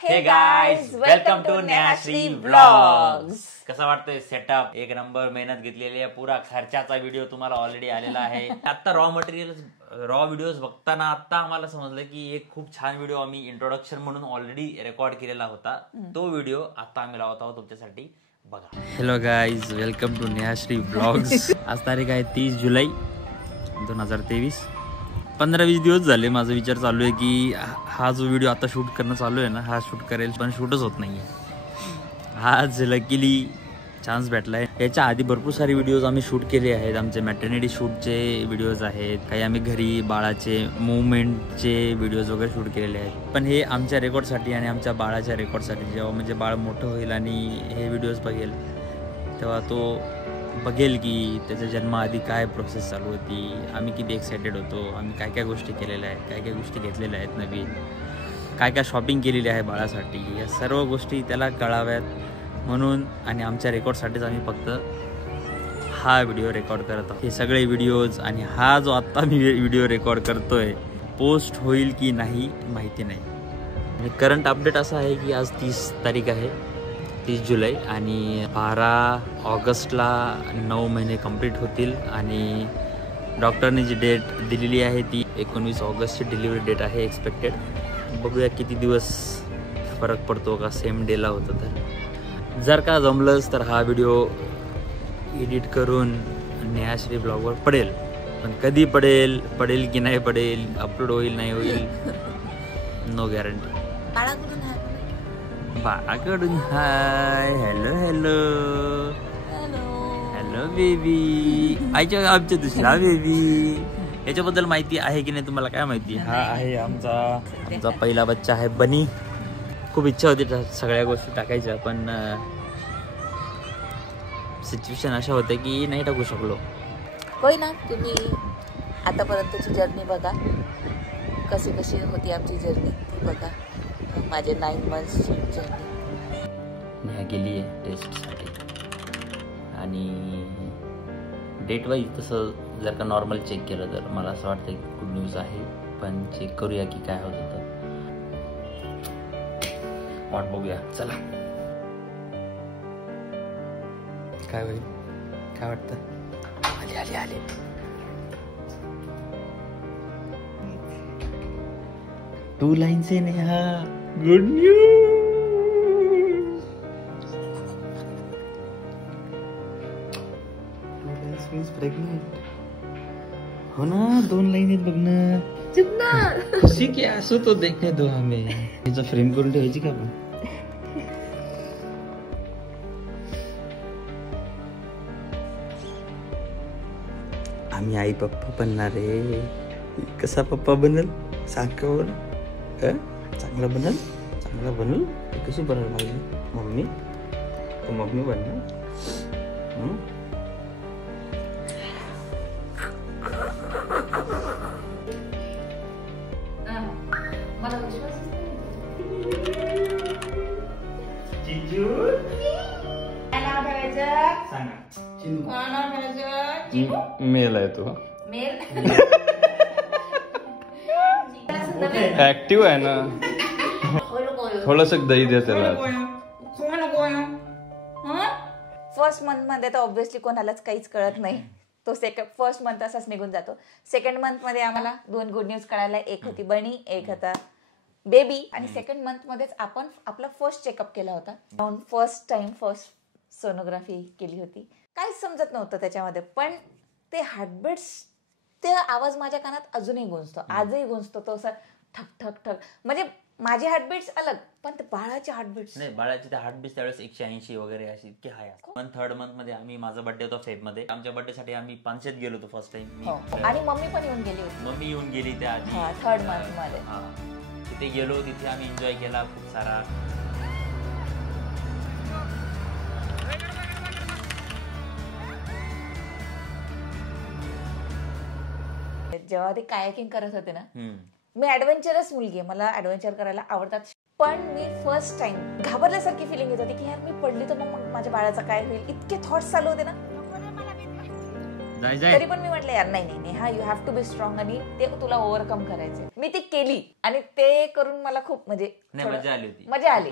हे guys, welcome to Nehashree vlogs. कसा वाटतोय सेटअप? एक नंबर मेहनत घेतलेली आहे, पुरा खर्चाचा व्हिडिओ तुम्हाला ऑलरेडी आलेला आहे। आता रॉ व्हिडिओज बघताना आता आम्हाला समजलं की एक खूप छान व्हिडिओ आम्ही इंट्रोडक्शन म्हणून ऑलरेडी रेकॉर्ड केलेला होता। तो व्हिडिओ आता आम्ही लावत आहोत तुमच्यासाठी, बघा। Hello guys, welcome to Nehashree vlogs. आज तारीख आहे 30 जुलै 2023। 15-20 दिवस झाले माझा विचार चालू आहे की हा जो व्हिडिओ आता शूट करणं चालू आहे ना, हा शूट करेल, पण शूटच होत नाहीये। आज लकीली चान्स भेटलाय। याच्या आधी भरपूर सारे व्हिडिओज आम्ही शूट केले आहेत। आमचे मॅटर्निटी शूटचे व्हिडिओज आहेत, काही आम्ही घरी बाळाचे मुवमेंटचे व्हिडिओज वगैरे शूट केलेले आहेत। पण हे आमच्या रेकॉर्डसाठी आणि आमच्या बाळाच्या रेकॉर्डसाठी, जेव्हा म्हणजे बाळ मोठं होईल आणि हे व्हिडिओज बघेल तेव्हा तो बघेल की त्याच्या जन्माआधी काय प्रोसेस चालू होती, आम्ही किती एक्सायटेड होतो, आम्ही काय काय गोष्टी केलेल्या आहेत, काय काय गोष्टी घेतलेल्या आहेत नवीन, काय काय शॉपिंग केलेली आहे बाळासाठी, या सर्व गोष्टी त्याला कळाव्यात म्हणून आणि आमच्या रेकॉर्डसाठीच आम्ही फक्त हा व्हिडिओ रेकॉर्ड करत आहोत। हे सगळे व्हिडिओज आणि हा जो आत्ता मी व्हिडिओ रेकॉर्ड करतोय पोस्ट होईल की नाही माहिती नाही। आणि करंट अपडेट असा आहे की आज 30 तारीख आहे, 30 जुलै, आणि 12 ऑगस्टला 9 महिने कंप्लीट होतील। आणि डॉक्टरने जी डेट दिलेली आहे ती 19 ऑगस्टची डिलिव्हरी डेट आहे एक्सपेक्टेड। बघूया किती दिवस फरक पडतो का सेम डेला होतं तर। जर का जमलंच तर हा व्हिडिओ एडिट करून नेहाश्री ब्लॉगवर पडेल, पण कधी पडेल की नाही पडेल, अपलोड होईल नाही होईल, नो गॅरंटी। बाळाकडून हाय, हॅलो हॅलो हॅलो बेबी, आमच्या दुसरा बेबी। याच्याबद्दल माहिती आहे की नाही तुम्हाला? काय माहिती? हा आहे आमचा पहिला बच्चा आहे बनी। खूप इच्छा होती सगळ्या गोष्टी टाकायच्या, पण सिच्युएशन अशा होते की नाही टाकू शकलो। होय ना, तुम्ही आतापर्यंतची जर्नी बघा, कशी होती आमची जर्नी ती बघा। माझे 9 मंथ्सची जर्नी। नेहा गेली आहे टेस्टसाठी, आणि डेट वाईज तसं जर का नॉर्मल चेक केलं तर मला असं वाटतं की गुड न्यूज आहे, पण चेक करूया की काय होत होतं, वाट बघूया। चला, काय होईल काय वाटतं? आले 2 लाइन से नेहा, गुड न्यूज। प्रेग्नेंट हो ना, 2 लाइन आहेत बघ ना। खुशी की आंसू तो देखने दो हमें। हिचा फ्रेम करून ठेवायची का आपण? आम्ही आई पप्पा बनणार आहे। कसा पप्पा बनल सांग का बरं? चांगला बनल कसं बनल माझी मम्मी? तो मम्मी बनणार। मेल आहे तो, ऍक्टिव्ह आहे ना, थोडस दही द्या त्याला। फर्स्ट मंथ मध्ये तर ऑब्व्हियसली कोणालाच काहीच कळत नाही, तो फर्स्ट मंथ असाच निघून जातो। सेकंड मंथ मध्ये आम्हाला 2 गुड न्यूज कळायला, एक होती बनी, एक होता बेबी। आणि सेकंड मंथ मध्येच आपण आपला फर्स्ट चेकअप केला होता। फर्स्ट सोनोग्राफी केली होती। काहीच समजत नव्हतं त्याच्यामध्ये, पण ते हार्टबीट्स, ते आवाज माझ्या कानात अजूनही गुंजतो, आजही गुंजतो तो असा ठक ठक ठक। म्हणजे माझे हार्टबीट्स अलग, पण ते बाळाचे हार्टबीट्स नाही, बाळाचे हार्टबीट्स त्यावेळेस 180 वगैरे अशी इतके हाय। पण थर्ड मंथ मध्ये आम्ही, माझा बर्थडे होता फेबमध्ये, आमच्या बर्थडे साठी आम्ही पानशेत गेलो होतो फर्स्ट टाइम। आणि मम्मी पण येऊन गेली होती। मम्मी येऊन गेली त्या आधी थर्ड मंथ मध्ये। तिथे गेलो, तिथे आम्ही एन्जॉय केला खूप सारा। जेव्हा ते कायाकिंग करत होते ना, मी ऍडव्हेंचरस मुलगी आहे, मला ऍडव्हेंचर करायला आवडतात, पण मी फर्स्ट टाइम घाबरल्यासारखी फिलिंग येत होती की यार मी पडली तर मग माझ्या बाळाचं काय होईल, इतके थॉट्स चालू होते ना। जाय तरी पण मी म्हटलं यार नाही नाही हा you have to be strong आणि ते तुला ओव्हरकम करायचंय. मी ती केली आणि ते करून मला खूप म्हणजे मजा आली होती. मजा आली.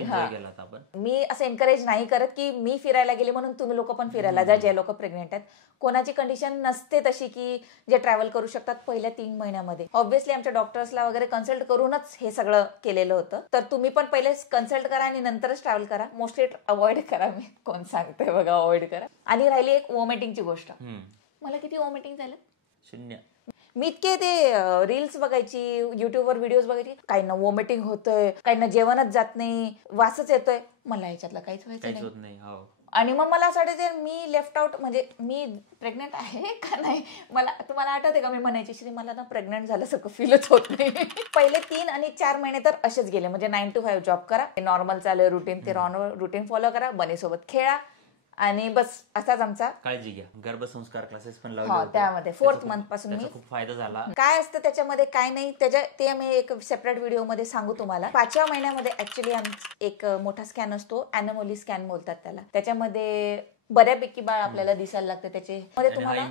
मी असं एनकरेज नाही करत की मी फिरायला गेली म्हणून तुम्ही लोक पण फिरायला जा जे लोक प्रेग्नेंट आहेत. कोणाची कंडिशन नसते तशी की जे ट्रॅव्हल करू शकतात पहिल्या 3 महिन्यामध्ये. ऑब्व्हियसली आमच्या डॉक्टर्सला वगैरे कन्सल्ट करूनच हे सगळं केलेलं होतं. तर तुम्ही पण पहिले कन्सल्ट करा आणि नंतरच ट्रॅव्हल करा. मोस्टली अवॉइड करा. मी कोण सांगते बघा अवॉइड करा. आणि राहिली एक वॉमिटिंगची गोष्ट. मला किती वॉमिटिंग झालं? 0. मी इतके ते रील्स बघायची, युट्यूबवर व्हिडिओज बघायची, काहींना वॉमिटिंग होतंय, काहींना जेवणच जात नाही, वासच येतोय. मला ह्याच्यातलं काहीच व्हायचं नाही. आणि मग मला असं वाटायचं मी लेफ्ट आउट, म्हणजे मी प्रेग्नेंट आहे का नाही. मला तुम्हाला आठवते का मी म्हणायची श्री मला ना प्रेग्नेंट झाल्यासारखं फीलच होत नाही. पहिले 3 आणि 4 महिने तर असेच गेले. म्हणजे 9 to 5 जॉब करा, नॉर्मल चालू रुटीन, ते रुटीन फॉलो करा, बनीसोबत खेळा आणि बस असाच आमचा. काळजी घ्या. गर्भसंस्कार क्लासेस पण लावले होते त्यामध्ये 4th मंथ पासून. मी खूप फायदा झाला. काय असतं त्याच्यामध्ये काय नाही ते मी एक सेपरेट व्हिडिओ मध्ये सांगू तुम्हाला. 5व्या महिन्यामध्ये ऍक्च्युली एक मोठा स्कॅन असतो, अॅनोमली स्कॅन बोलतात त्याला. त्याच्यामध्ये बऱ्यापैकी बाळ आपल्याला दिसायला लागतं. त्याच्यामध्ये तुम्हाला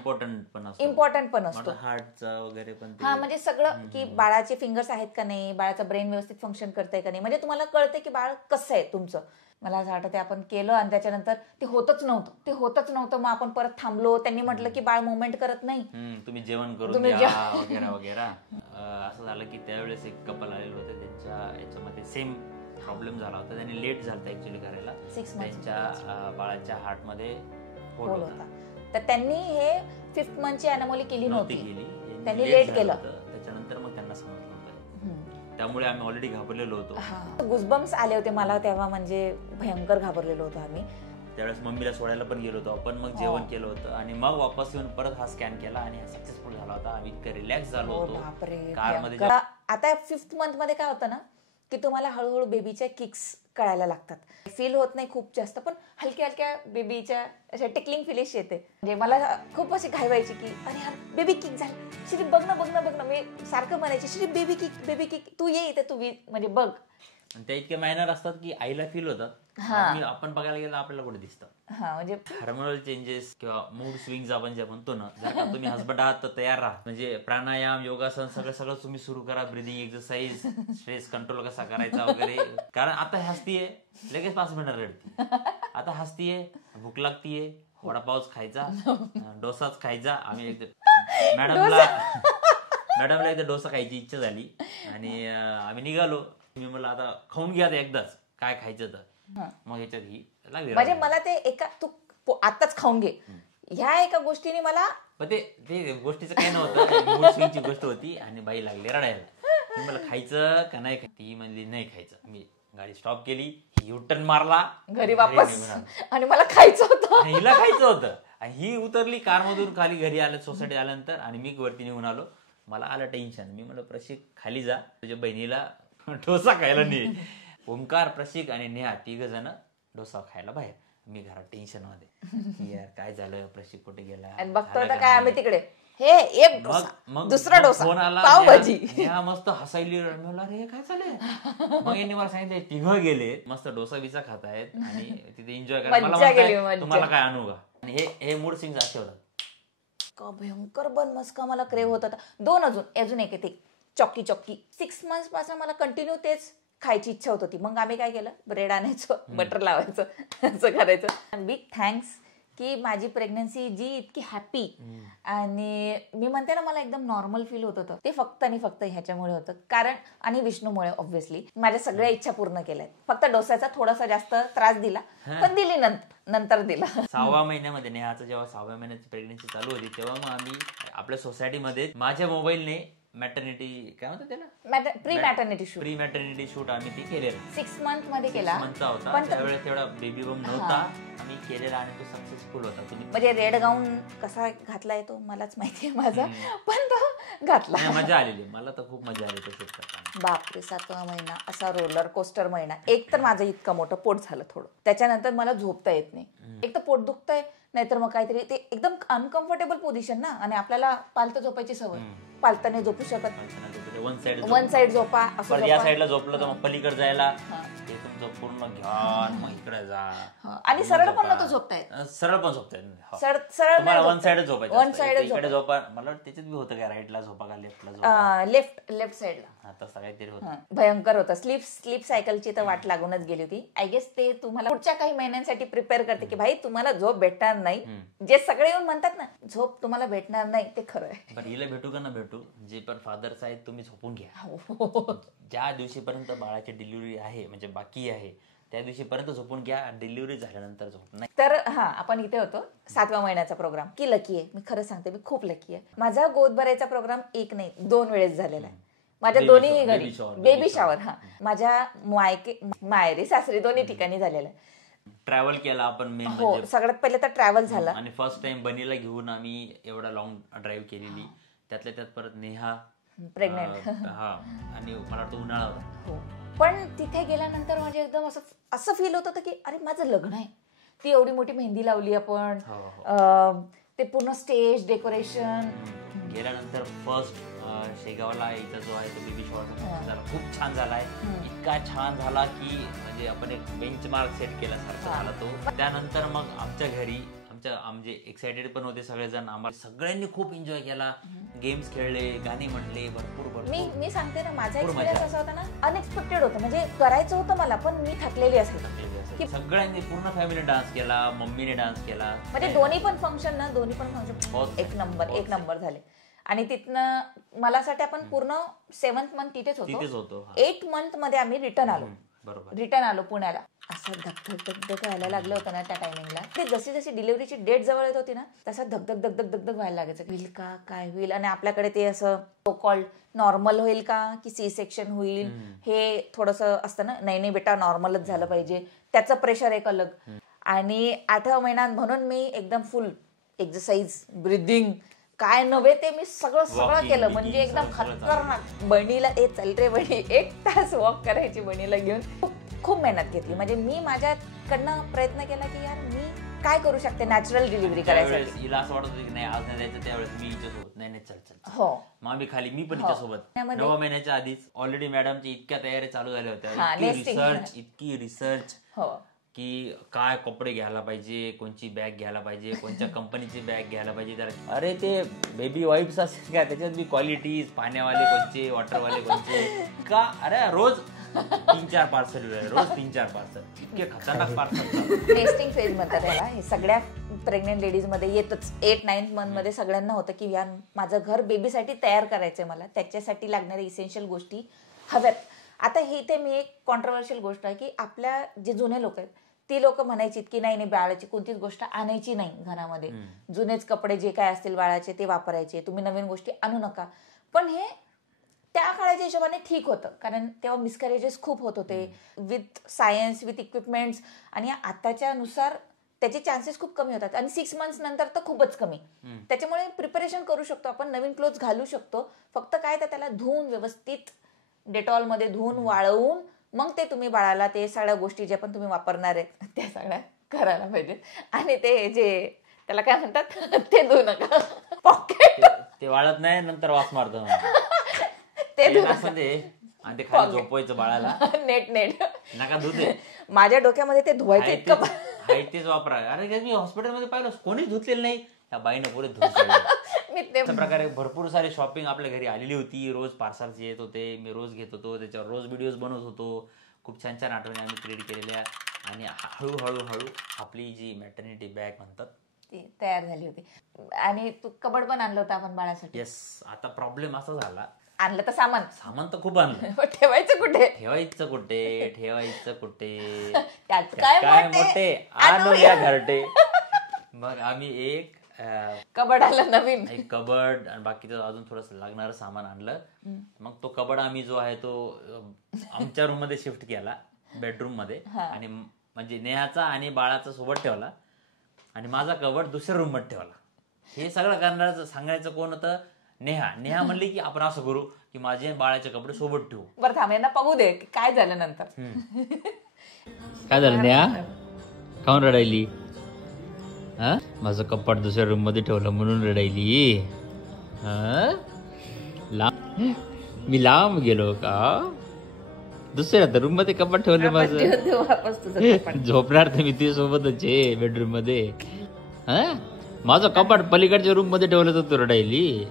इम्पॉर्टंट पण असतो हार्टचा वगैरे पण. म्हणजे सगळं की बाळाचे फिंगर्स आहेत का नाही, बाळाचं ब्रेन व्यवस्थित फंक्शन करतंय का नाही, म्हणजे तुम्हाला कळतंय की बाळ कसं आहे तुमचं. मला असं वाटतं ते आपण केलं आणि त्याच्यानंतर ते होतच नव्हतं. मग आपण परत थांबलो. त्यांनी म्हटलं की बाळ मुवमेंट करत नाही, तुम्ही जेवण करून वगैरे वगैरे. असं झालं की त्यावेळेस एक कपल आलेलं होतं, त्यांच्या याच्यामध्ये सेम प्रॉब्लेम झाला होता. त्यांनी लेट झालं ऍक्च्युअली करायला. 6 त्यांच्या बाळाच्या हार्टमध्ये होल होता. तर त्यांनी हे 5th मंथची अॅनोमली केली नव्हती, त्यांनी लेट केलं. त्याच्यानंतर मग त्यांना समजलं होतं. त्यामुळे आम्ही ऑलरेडी घाबरलेलो होतो. गुजबम्स आले होते मला तेव्हा, म्हणजे भयंकर घाबरलेलो होतो आम्ही. त्यावेळेस मम्मीला सोडायला पण गेलो होतो आपण. मग जेवण केलं होतं आणि मग वापस येऊन परत हा स्कॅन केला आणि हा सक्सेसफुल झाला होता. आम्ही इतकं रिलॅक्स झालो होतो. आता 5th मंथ मध्ये काय होतं ना की तुम्हाला हळूहळू बेबीच्या किक्स कळायला लागतात. फील होत नाही खूप जास्त, पण हलक्या हलक्या बेबीच्या अशा टिकलिंग फिलिश येते. म्हणजे मला खूप अशी घाई व्हायची की अरे यार बेबी किक झाली, श्री बघ ना. मी सारखं म्हणायची श्री बेबी किक तू ये इथे, तू म्हणजे बघ. त्या इतके मायनर असतात की आईला फील होतात. आपण बघायला गेलं आपल्याला कुठे दिसतं. म्हणजे हार्मोनल चेंजेस किंवा मूड स्विंग्स आपण जे म्हणतो ना, जर का तुम्ही हसबंड आहात तर तयार राहा. म्हणजे प्राणायाम, योगासन सगळं तुम्ही सुरू करा. ब्रिदिंग एक्सरसाइज, स्ट्रेस कंट्रोल कसा करायचा वगैरे. कारण आता हसतीये लगेच 5 मिनिटं रडती. आता हसतीये, भूक लागतीये, वडापावच खायचा, डोसाच खायचा. आम्ही मॅडमला एकदा डोसा खायची इच्छा झाली आणि आम्ही निघालो. मी म्हणलं आता खाऊन घ्या एकदाच काय खायचं तर. मग ह्याच्यात ही लागली. म्हणजे मला ते तू आताच खाऊन घे ह्या एका गोष्टीने मला. ते गोष्टीचं काही नव्हतं, मूड स्विंगची गोष्ट होती आणि बाई लागली रडायला. मला खायचं का नाही खायचं. ती म्हणली नाही खायचं. मी गाडी स्टॉप केली, युटर्न मारला, घरी वापस. आणि मला खायचं होतं, हिला खायचं होतं. आणि ही उतरली कारमधून खाली, घरी आलं सोसायटी आल्यानंतर. आणि मी वरती निघून आलो. मला आलं टेन्शन. मी म्हणलं प्रशिक खाली जा, तुझ्या बहिणीला डोसा खायला नाही. ओंकार, प्रशिक आणि नेहा 3 जण डोसा खायला बाहेर. मी घरात टेन्शन मध्ये यार काय झालं, प्रशिक कुठे गेला. आणि बघतो तर काय आम्ही तिकडे हे एक डोसा, दुसरा डोसा, पावभाजी. नेहा मस्त हसायली. अरे काय चाललंय. मग यांनी मला सांगितलं 3 गेले, मस्त डोसा बिसा खात आहेत आणि तिथे एन्जॉय करायला. तुम्हाला काय आणू का. आणि हे मूड स्विंग्स असे होतात. का भयंकर बनमस्का मला क्रेव होता. 2 अजून एक येते चॉकी. 6 मंथ्स पासून मला कंटिन्यू तेच खायची इच्छा होत होती. मग आम्ही काय केलं, ब्रेड आणायचं, बटर लावायचं, असं करायचं. बिग थँक्स की माझी प्रेग्नन्सी जी इतकी हॅपी. आणि मी म्हणते ना मला एकदम नॉर्मल फील होत होतं. ते फक्त आणि फक्त ह्याच्यामुळे होतं. कारण आणि विष्णूमुळे ऑब्व्हियसली माझ्या सगळ्या इच्छा पूर्ण केल्यात. फक्त डोसाचा थोडासा जास्त त्रास दिला, पण दिली नंतर दिला. 6व्या महिन्यामध्ये नेहाचं जेव्हा 6व्या महिन्याची प्रेग्नन्सी चालू होती तेव्हा मग आम्ही आपल्या सोसायटीमध्ये माझ्या मोबाईलने मॅटर्निटी काय म्हणतात त्याला, प्री मॅटर्निटी शूट आम्ही ते केलेलं. 6 मंथ मध्ये केला. 6 मंथचा होता. त्यावेळेस तेवढा बेबी बम नव्हता. आम्ही केलेला आणि तो सक्सेसफुल होता. तुम्ही म्हणजे रेड गाऊन कसा घातलाय तो मलाच माहितीये माझा, पण तो घातला. मजा आलेली. मला तर खूप मजा आली तो शूट करताना. बापरे 7वा महिना असा रोलर कोस्टर महिना. एक तर माझं इतकं मोठं पोट झालं थोडं, त्याच्यानंतर मला झोपता येत नाही. एक तर पोट दुखतंय, नाहीतर मग काहीतरी ते एकदम अनकम्फर्टेबल पोझिशन ना. आणि आपल्याला पालतं झोपायची सवय, पालताने झोपू शकत. वन साइड झोपा, असं या साईडला झोपलं तर मग पलीकडे जायला ते तुमचं पूर्ण घ्या मग इकडे जा. आणि सरळ पण नव्हतं झोपतायत, सरळ पण झोपतायत. सरळ तुम्हाला वन साइड झोपायचं, वन साइड इकडे झोपा. मला त्याच्यात बी होतं का राईटला झोपा का लेफ्टला झोपा, लेफ्ट साइडला. तसं काहीतरी होतं. भयंकर होतं. स्लीप सायकलची तर वाट लागूनच गेली होती. आय गेस ते तुम्हाला पुढच्या काही महिन्यांसाठी प्रिपेअर करते की भाई तुम्हाला झोप भेटणार नाही. जे सगळे येऊन म्हणतात ना झोप तुम्हाला भेटणार नाही, ते खरं आहे. पण हिला भेटू का ना भेटू, जे पण फादर्स आहेत तुम्ही झोपून घ्या. ज्या दिवशीपर्यंत बाळाची डिलिव्हरी आहे म्हणजे बाकी आहे त्या दिवशीपर्यंत झोपून घ्या. डिलिव्हरी झाल्यानंतर झोप नाही. तर आपण इथे होतो 7व्या महिन्याचा प्रोग्राम. की लकी आहे, मी खरं सांगते मी खूप लकी आहे. माझा गोद भरायचा प्रोग्राम 1 नाही 2 वेळेस झालेला आहे. माझ्या दोन्ही घरी बेबी शॉवर. माझ्या मायरी सासरी दोन्ही ठिकाणी झालेलं आहे. ट्रॅव्हल केला आपण मेन हो, सगळ्यात पहिले तर ट्रॅव्हल झाला. आणि फर्स्ट टाइम बनीला घेऊन आम्ही एवढा लॉंग ड्राईव्ह केलेली. त्यातल्या त्यात परत नेहा प्रेग्नेंट. हा, आणि मला वाटतं उन्हाळा होता. पण तिथे गेल्यानंतर म्हणजे एकदम असं फील होत होतं की अरे माझं लग्न आहे. ती एवढी मोठी मेहंदी लावली आपण, ते पूर्ण स्टेज डेकोरेशन. गेल्यानंतर फर्स्ट शेगावला इथं जो आहे तो बेबी शॉवर खूप छान झालाय. इतका छान झाला की म्हणजे आपण एक बेंचमार्क सेट केल्यासारखा झाला तो. त्यानंतर मग आमच्या घरी आमचे एक्साइटेड पण होते सगळेजण. आम्हाला सगळ्यांनी खूप एन्जॉय केला. गेम्स खेळले, गाणी म्हणले, भरपूर. मी सांगते ना माझा एक्सपिरियन्स असा होता ना, अनएक्सपेक्टेड होतं. म्हणजे करायचं होतं मला पण मी थकलेली असेल. सगळ्यांनी पूर्ण फॅमिली डान्स केला, मम्मीने डान्स केला. म्हणजे दोन्ही पण फंक्शन एक नंबर झाले. आणि तिथनं मला साठी आपण पूर्ण 7th मंथ तिथेच होतो. 8th मंथ मध्ये आम्ही रिटर्न आलो पुण्याला. असं धगधग व्हायला लागलं होतं ना त्या टायमिंगला. ते जशी जशी डिलिव्हरीची डेट जवळ येत होती ना तसं धगधग व्हायला लागायचं. होईल का, काय होईल. आणि आपल्याकडे ते असं सो कॉल्ड नॉर्मल होईल का की सी सेक्शन होईल हे थोडंसं असतं ना. नाही बेटा नॉर्मलच झालं पाहिजे, त्याचं प्रेशर एक अलग. आणि 8व्या महिन्यात म्हणून मी एकदम फुल एक्सरसाइज, ब्रिदिंग काय नव्हे ते मी सगळं केलं. म्हणजे एकदम खतरनाक. बहिणीला चल रे बहिणी 1 तास वॉक करायची बहिणीला घेऊन. खूप मेहनत घेतली. म्हणजे मी माझ्याकडनं प्रयत्न केला की यार मी काय करू शकते नॅचरल डिलिव्हरी करायसाठी. हिला असं वाटत की नाही आज नाही द्यायचं, त्यावेळेस मी हिच्यासोबत नाही चल. हो, मग मी खाली मी पण हिच्यासोबत 9 महिन्याच्या आधीच ऑलरेडी मॅडमची इतक्या तयारी चालू झाल्या होत्या. इतकी रिसर्च की काय कपडे घ्यायला पाहिजे, कोणची बॅग घ्यायला पाहिजे, कोणत्या कंपनीची बॅग घ्यायला पाहिजे. तर अरे ते बेबी वाईप्स असेल का त्याच्यात बी क्वालिटीज, पाण्यावाले कोणचे, वॉटरवाले कोणचे का. अरे रोज 3-4 पार्सल, रोज 3-4 पार्सल. इतके खतरनाक पार्सल. टेस्टिंग फेज म्हणतात त्याला. हे सगळ्या प्रेग्नेंट लेडीज मध्ये येतच. 8-9th मंथ मध्ये सगळ्यांना होतं की यार माझं घर बेबीसाठी तयार करायचंय, मला त्याच्यासाठी लागणाऱ्या इसेन्शियल गोष्टी हव्यात. आता ही इथे मी एक कॉन्ट्रोवर्शियल गोष्ट आहे की आपल्या जे जुने लोक आहेत ती लोक म्हणायची की नाही बाळाची कोणतीच गोष्ट आणायची नाही घरामध्ये. जुनेच कपडे जे काय असतील बाळाचे ते वापरायचे, तुम्ही नवीन गोष्टी आणू नका. पण हे त्या काळाच्या हिशोबाने ठीक होतं कारण तेव्हा मिसकॅरेजेस खूप होत होते. With science, with equipments. आणि आताच्या नुसार त्याचे चान्सेस खूप कमी होतात. आणि 6 months नंतर तर खूपच कमी. त्याच्यामुळे प्रिपरेशन करू शकतो आपण, नवीन क्लोथ घालू शकतो. फक्त काय तर त्याला धुवून व्यवस्थित डेटॉलमध्ये धुवून वाळवून मग ते तुम्ही बाळाला ते सगळ्या गोष्टी ज्या पण तुम्ही वापरणार आहेत त्या सगळ्या करायला पाहिजे. आणि ते जे त्याला काय म्हणतात ते धुवू नका. पॉकेट ते वाळत नाही, नंतर वास मारतो ते आणि ते खाली झोपवायचं बाळाला. नेट नका धुते. माझ्या डोक्यामध्ये ते धुवायचं इतकं तेच वापरा. अरे मी हॉस्पिटलमध्ये पाहिलं कोणीच धुतलेलं नाही, त्या बाईनं पुढे धुतलं. प्रकारे भरपूर सारी शॉपिंग आपल्या घरी आलेली होती. रोज पार्सल्स येत होते, मी रोज घेत होतो, त्याच्यावर रोज व्हिडिओज बनवत होतो. खूप छान छान आठवणी आम्ही क्रिएट केलेल्या. आणि हळूहळू आपली जी मॅटर्निटी बॅग म्हणतात ती तयार झाली होती. आणि तू कबड पण आणलं होतं आपण बाळासाठी. येस. आता प्रॉब्लेम असा झाला, आणलं तर सामान तर खूप आणलं. ठेवायचं कुठे त्यात काय मोठे आणूया घरटे. मग आम्ही एक कबड आलं नवीन, एक कबड आणि बाकीचं अजून थोडंसं लागणारं सामान आणलं. मग तो कबड आम्ही जो आहे तो आमच्या रूम मध्ये शिफ्ट केला, बेडरूम मध्ये. आणि म्हणजे नेहाचा आणि बाळाचा सोबत ठेवला आणि माझा कबड दुसऱ्या रूम मध्ये ठेवला. हे सगळं करणारं सांगायचं कोण होतं? नेहा म्हणली की आपण असं करू की माझे बाळाचे कपडे सोबत ठेवू. बरं थांब यांना बघू दे काय झालं नंतर. काय झालं नेहा, खाऊन रडायली? माझं कपाट दुसऱ्या रूम मध्ये ठेवलं म्हणून रडायली? मी लांब गेलो का? दुसऱ्या रूम मध्ये कपाट ठेवले माझं वापस तुझं कपाट. झोपणार तर मी तुझ्या सोबतच आहे बेडरूम मध्ये. हा माझं कपाट पलीकडच्या रूम मध्ये ठेवलं तर तू रडायली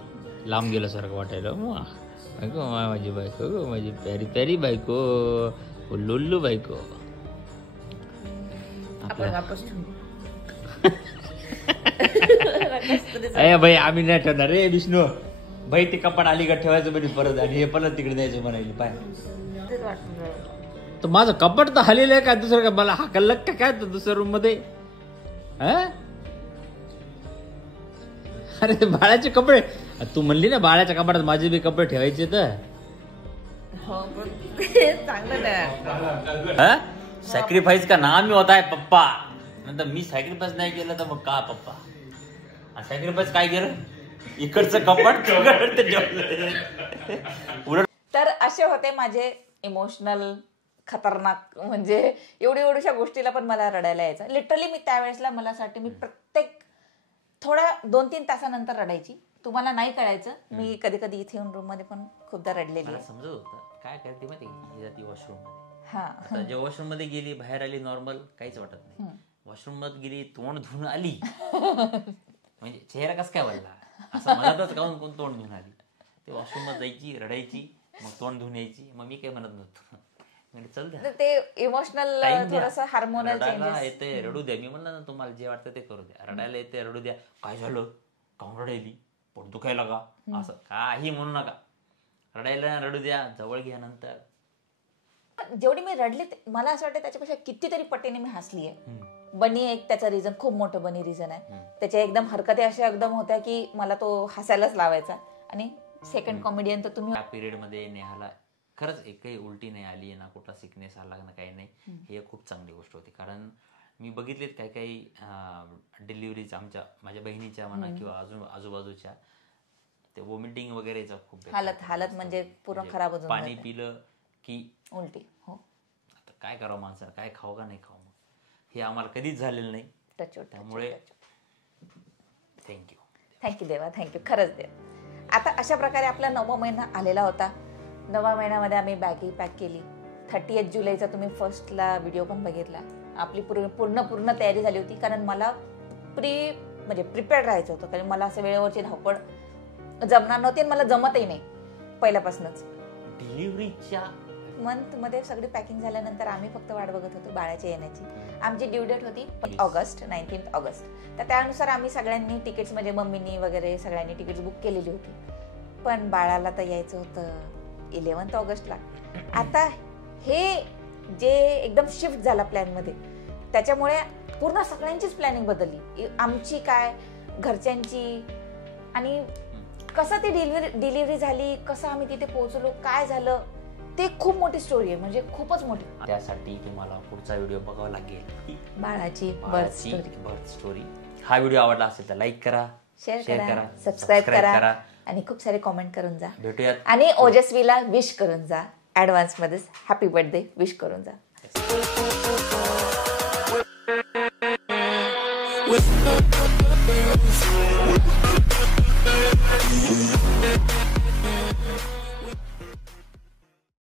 लांब गेल्यासारखं वाटायला. बायको माझी बायको माझी प्यारी प्यारी बायको लुल्लू बायको. आपण वापस ठेवू. अरे भाई आम्ही नाही ठेवणार रे विष्णू भाई. ते कपाट अलीकडे ठेवायचं म्हणे परत आणि हे परत तिकडे द्यायचं म्हणायला पाय. तेच वाटून राहिलं. तर माझं कपाट तर हलेलं आहे का दुसरं का मला हाकललं का काय दुसऱ्या रूम मध्ये. अरे ते बाळाचे कपडे तू म्हणली ना बाळाच्या कपाटात माझे बी कपडे ठेवायचे तर. हो पण ते चांगलं नाही. सॅक्रिफाईस का नाम ही होता है पप्पा. नंतर मी सॅक्रिफाईस नाही केलं तर मग का पप्पा. सॅक्रिफाईस काय केलं इकडचं कपाट उलट. तर असे होते माझे इमोशनल खतरनाक म्हणजे एवढ्याशा गोष्टीला पण मला रडायला यायचं. लिटरली मी त्यावेळेसला मला असं मी प्रत्येक थोड्या 2-3 तासानंतर रडायची. तुम्हाला नाही कळायचं मी कधी कधी इथे येऊन रूम मध्ये पण खूपदा रडलेली. मला समजत होतं काय करते माहिती ही जाती वॉशरूम मध्ये. हा आता जेव्हा वॉशरूम मध्ये गेली बाहेर आली नॉर्मल काहीच वाटत नाही. वॉशरूम मध्ये गेली तोंड धुवून आली म्हणजे चेहरा कस काय वळला असं मनातच काऊन कोण तोंड धुवून आली. ते वॉशरूम मध्ये जायची रडायची मग तोंड धुवून यायची. मग मी काही म्हणत नव्हतो म्हणजे चल द्या ते इमोशनल थोडंसं हार्मोनल चेंजेस येते रडू द्या. मी म्हणलं ना तुम्हाला जे वाटतं ते करू द्या. रडायला येते रडू द्या. काय झालं काऊन रडायली पोट दुखायला का असं काही म्हणू नका. रडायला रडू द्या जवळ घ्या. नंतर जेवढी मी रडले मला असं वाटतं त्याच्यापेक्षा कितीतरी पटीने मी हसली आहे. बनी एक त्याचं रिझन खूप मोठं बनी रिझन आहे. त्याच्या एकदम हरकती अशा एकदम होत्या की मला तो हसायलाच लावायचा. आणि सेकंड कॉमेडियन तर तुम्ही त्या पिरियड मध्ये नेहाला खरंच एकही उलटी नाही आली ना कुठला सिकनेस आला ना काही नाही. हे खूप चांगली गोष्ट होती. कारण मी बघितलेत काही काही डिलिव्हरीज माझ्या बहिणीच्या म्हणा किंवा आजूबाजूच्या ते वॉमिटिंग वगैरेचा खूप हालत म्हणजे पूर्ण खराब होऊन पाणी पिलं की उलटी. हो आता काय करावं माणसाला काय खाऊ का नाही खाऊ हे आम्हाला कधीच झालेलं नाही. त्यामुळे थँक्यू देवा थँक्यू खरंच देव. आता अशा प्रकारे आपला 9वा महिना आलेला होता. 9व्या महिन्यामध्ये आम्ही बॅगही पॅक केली. 30 जुलैचा तुम्ही फर्स्टला व्हिडिओ पण बघितला. आपली पूर्ण तयारी झाली होती. कारण मला म्हणजे प्रिपेअर्ड राहायचं होतं. कारण मला असं वेळेवरची धावपळ जमणार नव्हती आणि मला जमतही नाही पहिल्यापासूनच. डिलिव्हरीच्या मंथ मध्ये सगळी पॅकिंग झाल्यानंतर आम्ही फक्त वाट बघत होतो बाळाच्या येण्याची. आमची ड्यू डेट होती 19 ऑगस्ट. तर त्यानुसार आम्ही सगळ्यांनी तिकीट्स म्हणजे मम्मीनी वगैरे सगळ्यांनी तिकीट्स बुक केलेली होती. पण बाळाला तर यायचं होतं 11 ऑगस्टला. आता हे जे एकदम शिफ्ट झाला प्लॅन मध्ये त्याच्यामुळे पूर्ण सगळ्यांचीच प्लॅनिंग बदलली. आमची काय घरच्यांची आणि कसं ती डिलिव्हरी झाली कसं आम्ही तिथे पोहोचलो काय झालं ते खूप मोठी स्टोरी आहे. म्हणजे खूपच मोठी. त्यासाठी तुम्हाला पुढचा व्हिडिओ बघावा लागेल. बाळाची बर्थ स्टोरी. हा व्हिडिओ आवडला असेल तर लाईक करा शेअर करा सबस्क्राईब करा आणि खूप सारे कॉमेंट करून जा. भेटूयात आणि ओजस्वीला विश करून जा. ऍडव्हान्स मध्ये हॅपी बर्थडे विश करून जा.